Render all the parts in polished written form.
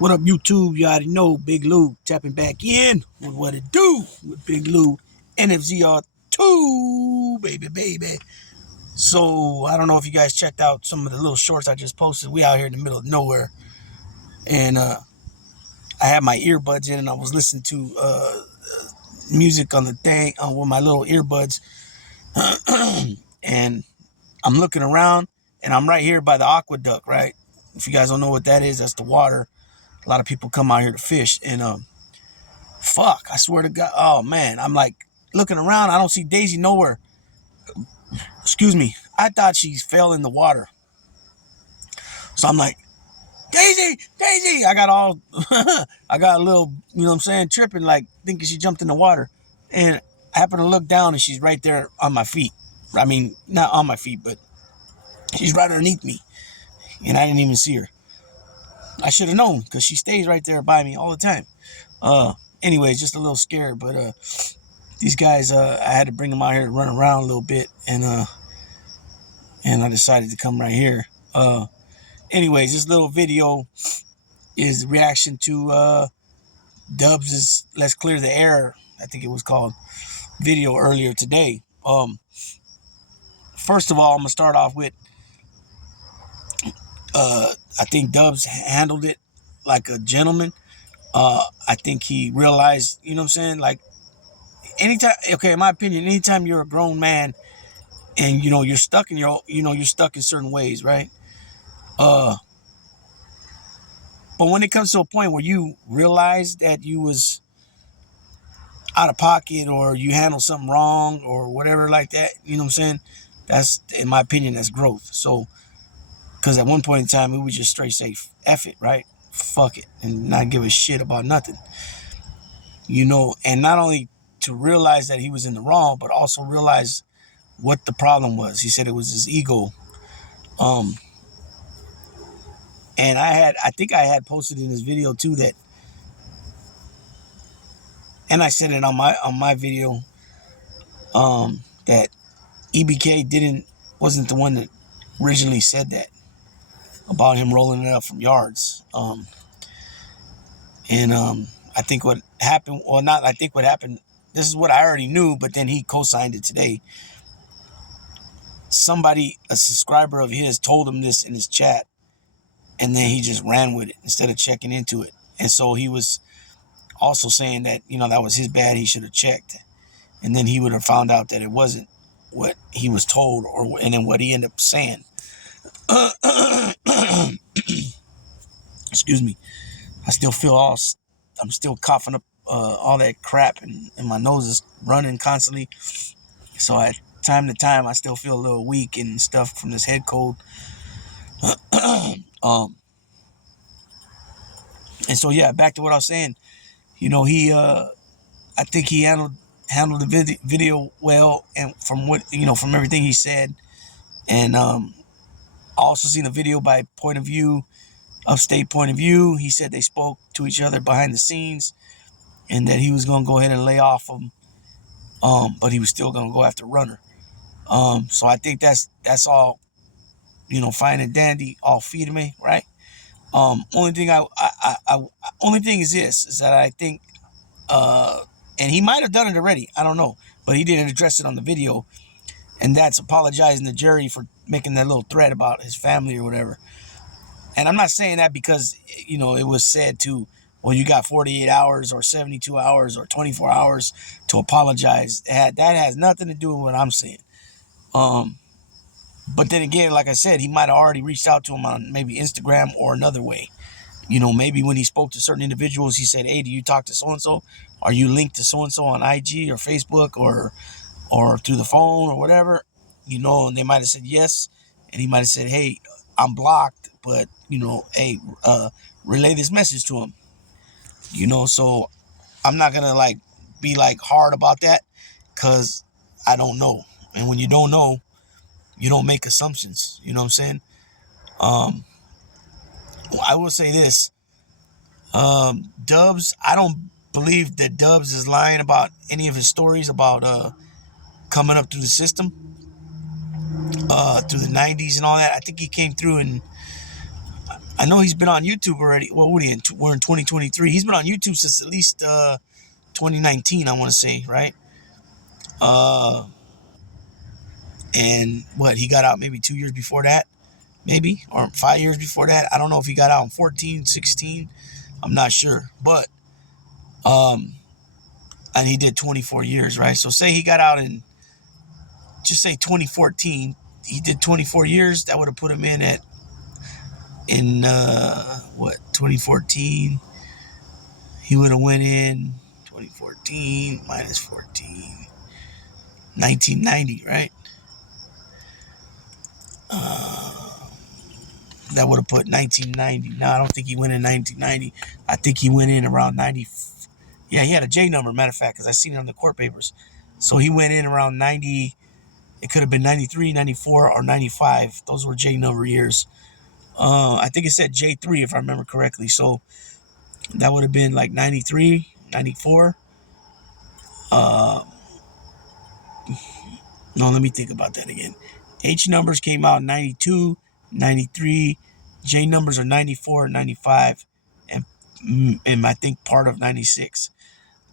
What up, YouTube? You already know Big Lou tapping back in with what it do with Big Lou NFZR2, baby. So I don't know if you guys checked out some of the little shorts I just posted. We out here in the middle of nowhere, and I had my earbuds in, and I was listening to music on the thing with my little earbuds, and I'm looking around, and I'm right here by the aqueduct. Right? If you guys don't know what that is, that's the water. A lot of people come out here to fish, and fuck, I swear to God. Oh, man. I'm like looking around. I don't see Daisy nowhere. Excuse me. I thought she fell in the water. So I'm like, Daisy. I got all, I got a little, you know what I'm saying, tripping, like thinking she jumped in the water. And I happen to look down and she's right there on my feet. I mean, not on my feet, but she's right underneath me. And I didn't even see her. I should have known because she stays right there by me all the time. Anyways, just a little scared, but these guys, I had to bring them out here to run around a little bit, and I decided to come right here. Anyways, this little video is reaction to Dubs' "Let's Clear the Air," I think it was called, video earlier today. First of all, I'm gonna start off with I think Dubs handled it like a gentleman. I think he realized, you know what I'm saying, like anytime, okay, in my opinion, anytime you're a grown man and you're stuck in you're stuck in certain ways, right? But when it comes to a point where you realize that you was out of pocket or you handled something wrong or whatever like that, you know what I'm saying? That's, in my opinion, that's growth. So, because at one point in time, we would just straight say, F it, right? Fuck it, and not give a shit about nothing. And not only to realize that he was in the wrong, but also realize what the problem was. He said it was his ego. And I think I had posted in this video too that, and I said it on my video, that EBK wasn't the one that originally said that about him rolling it up from yards. And I think what happened, well, not I think what happened, this is what I already knew, but then he co-signed it today. Somebody, a subscriber of his, told him this in his chat, and then he just ran with it instead of checking into it. And so he was also saying that, that was his bad, he should have checked. And then he would have found out that it wasn't what he was told, and then what he ended up saying. Excuse me. I still feel I'm still coughing up all that crap, and my nose is running constantly. So at time to time, I still feel a little weak and stuff from this head cold. And so, yeah, back to what I was saying. I think he handled the video well, and from everything he said. And I also seen a video by Upstate point of view. He said they spoke to each other behind the scenes, and that he was gonna go ahead and lay off him, but he was still gonna go after Runner. So I think that's all, fine and dandy, all feeding me, right? Only thing only thing is this, is that I think, and he might have done it already, I don't know, but he didn't address it on the video, and that's apologizing to Jerry for making that little threat about his family or whatever. And I'm not saying that because, it was said to, well, you got 48 hours or 72 hours or 24 hours to apologize. That has nothing to do with what I'm saying. But then again, like I said, he might have already reached out to him on maybe Instagram or another way. Maybe when he spoke to certain individuals, he said, hey, do you talk to so-and-so? Are you linked to so-and-so on IG or Facebook or through the phone or whatever? And they might have said yes. And he might have said, hey, I'm blocked, but, hey, relay this message to him. So I'm not going to be hard about that, because I don't know. And when you don't know, you don't make assumptions. You know what I'm saying? I will say this. Dubs, I don't believe that Dubs is lying about any of his stories about coming up through the system, through the 90s and all that. I think he came through, and I know he's been on YouTube already. Well, we're in 2023. He's been on YouTube since at least 2019, I want to say, right? Uh, and what, he got out maybe 2 years before that, maybe, or 5 years before that. I don't know if he got out in 14, 16. I'm not sure, but and he did 24 years, right? So say he got out in, just say 2014. He did 24 years. That would have put him in what, 2014. He would have went in 2014 minus 14, 1990, right? That would have put 1990. No, I don't think he went in 1990. I think he went in around 90. Yeah, he had a J number, matter of fact, because I seen it on the court papers. So he went in around 90. It could have been 93, 94, or 95. Those were J number years. I think it said J3 if I remember correctly. So that would have been like 93, 94. Uh, no, let me think about that again. H numbers came out in 92, 93. J numbers are 94, 95, and I think part of 96.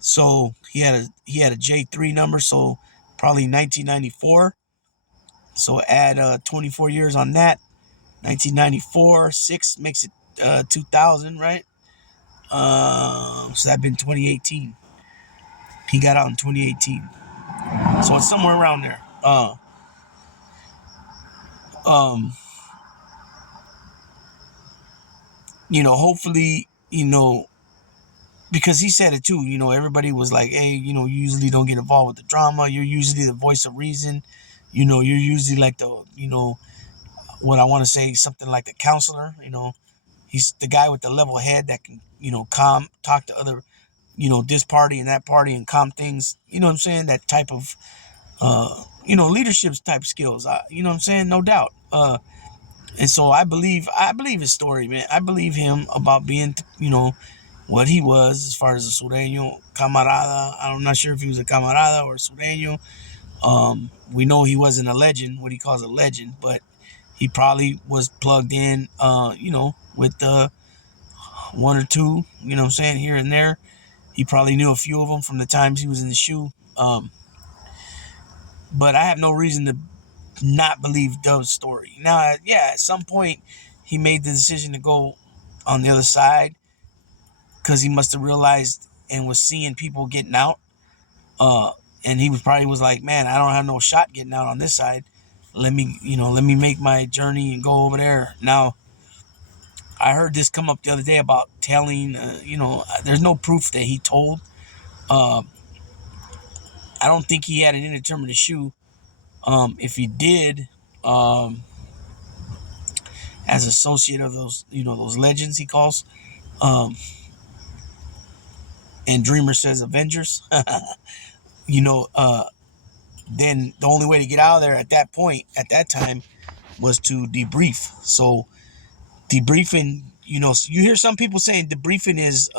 So he had a J3 number, so probably 1994. So add 24 years on that. 1994, 6 makes it 2000, right? So that'd been 2018. He got out in 2018. So it's somewhere around there. Um, Hopefully, because he said it too, everybody was like, hey, you usually don't get involved with the drama. You're usually the voice of reason. You're usually like what I want to say, something like a counselor. He's the guy with the level head that can, calm, talk to other, this party and that party and calm things. You know what I'm saying? That type of, leadership type skills. You know what I'm saying? No doubt. And so I believe his story, man. I believe him about being, what he was as far as a sureño camarada. I'm not sure if he was a camarada or a sureño. We know he wasn't a legend, what he calls a legend, but he probably was plugged in, with one or two, what I'm saying, here and there. He probably knew a few of them from the times he was in the shoe. But I have no reason to not believe Dove's story. Now, yeah, at some point he made the decision to go on the other side because he must have realized and was seeing people getting out. Uh, and he was like, man, I don't have no shot getting out on this side. Let me make my journey and go over there. Now, I heard this come up the other day about telling, there's no proof that he told. Uh, I don't think he had an indeterminate shoe. If he did, as associate of those, those legends he calls, um, and Dreamer says Avengers, you know, uh, then the only way to get out of there at that point, at that time, was to debrief. So debriefing, you hear some people saying debriefing is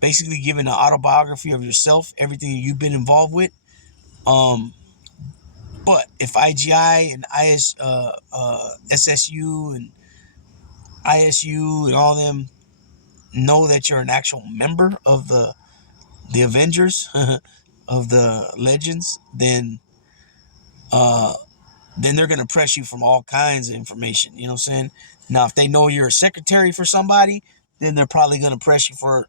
basically giving an autobiography of yourself, everything you've been involved with. Um, but if IGI and SSU and ISU and all them know that you're an actual member of the Avengers, of the Legends, uh, then they're gonna press you from all kinds of information. You know what I'm saying? Now, if they know you're a secretary for somebody, then they're probably gonna press you for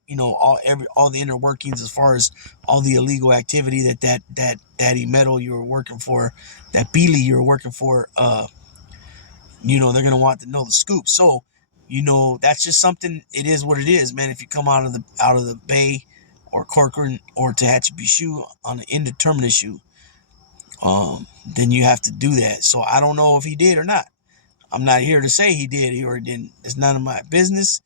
all the inner workings as far as all the illegal activity that metal you were working for, that Beely you were working for. They're gonna want to know the scoop. So, that's just something. It is what it is, man. If you come out of the Bay or Corcoran or Tehachapi shoe on an indeterminate shoe, then you have to do that. So I don't know if he did or not. I'm not here to say he did or didn't. It's none of my business.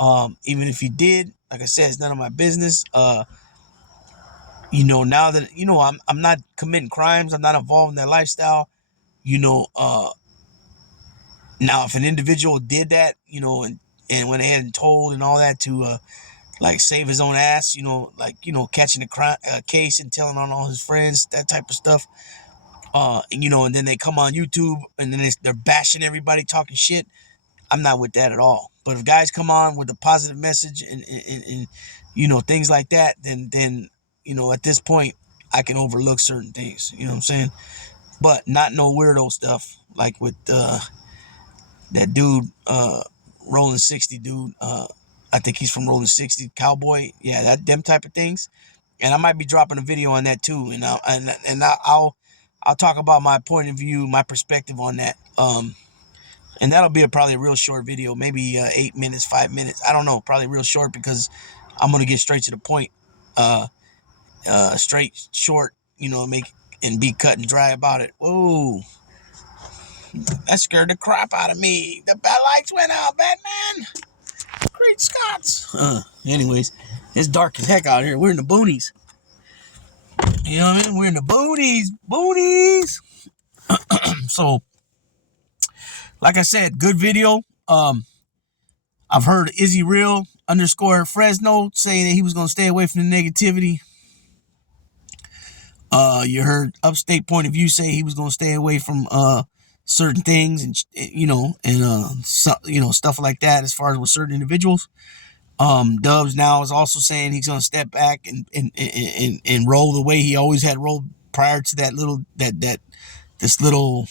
Even if he did, like I said, it's none of my business. Now that I'm not committing crimes, I'm not involved in that lifestyle. You know, uh, Now if an individual did that, and went ahead and told and all that to like save his own ass, catching a crime case and telling on all his friends, that type of stuff. And then they come on YouTube and then they're bashing everybody, talking shit. I'm not with that at all. But if guys come on with a positive message and things like that, then at this point I can overlook certain things. You know what I'm saying? But not no weirdo stuff like with that dude, Rolling 60 dude. I think he's from Rolling 60 Cowboy. Yeah, them type of things. And I might be dropping a video on that too. I'll talk about my point of view, my perspective on that. And that'll be probably a real short video, maybe 8 minutes, 5 minutes. I don't know, probably real short because I'm gonna get straight to the point. Straight, short, make and be cut and dry about it. Whoa, that scared the crap out of me. The bad lights went out, Batman. Great Scots. Anyways, it's dark as heck out here. We're in the boonies. You know what I mean? We're in the boonies. Boonies. So, like I said, good video. I've heard Izzy Real _ Fresno saying that he was gonna stay away from the negativity. You heard Upstate Point of View say he was gonna stay away from certain things and stuff like that as far as with certain individuals. Dubs now is also saying he's gonna step back and roll the way he always had rolled prior to that little this little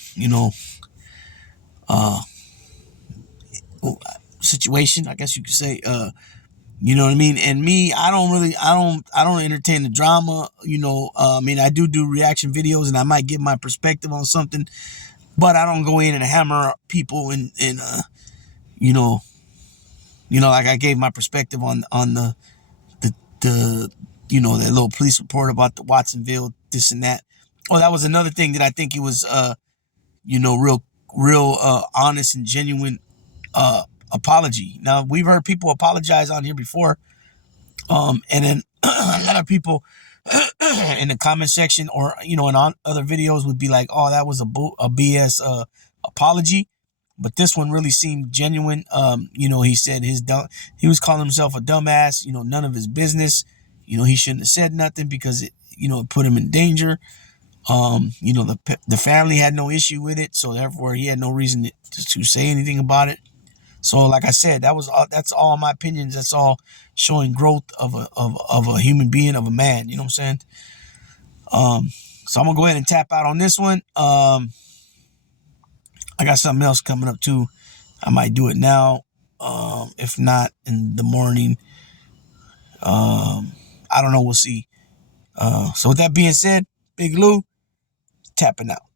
situation, I guess you could say. You know what I mean? And me, I don't entertain the drama. I mean, I do reaction videos, and I might give my perspective on something, but I don't go in and hammer people and like I gave my perspective on the that little police report about the Watsonville, this and that. Oh, that was another thing that I think it was real honest and genuine apology. Now, we've heard people apologize on here before, and then a lot of people in the comment section or in on other videos would be like, "Oh, that was a BS apology," but this one really seemed genuine. He said he was calling himself a dumbass. None of his business. He shouldn't have said nothing because it put him in danger. The family had no issue with it, so therefore he had no reason to say anything about it. So, like I said, that's all my opinions. That's all showing growth of a human being, of a man. You know what I'm saying? So I'm gonna go ahead and tap out on this one. I got something else coming up too. I might do it now. If not in the morning, I don't know. We'll see. So with that being said, Big Lou tapping out.